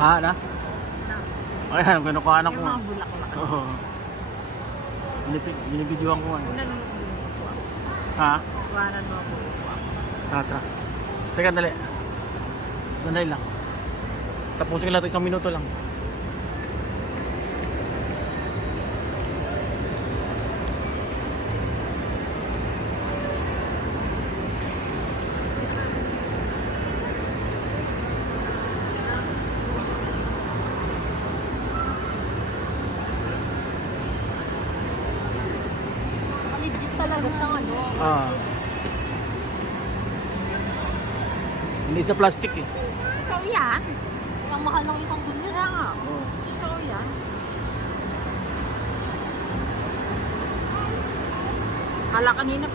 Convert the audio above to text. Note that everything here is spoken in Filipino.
Ah, na? Ayan, kinukuha ko. Yung mga bulaklak. Oo. Binibidyoan ko nga. Una nung Ha? iwanan mo ako. Tara. Teka, dali. Dali lang. Tapusin ko lang ito, 1 minuto lang. Legit talaga siyang ano. Ah. Hindi sa plastic eh. Ikaw yan. Ang mahal ng isang bunyo na nga. Oo. Ikaw yan. Kala kanina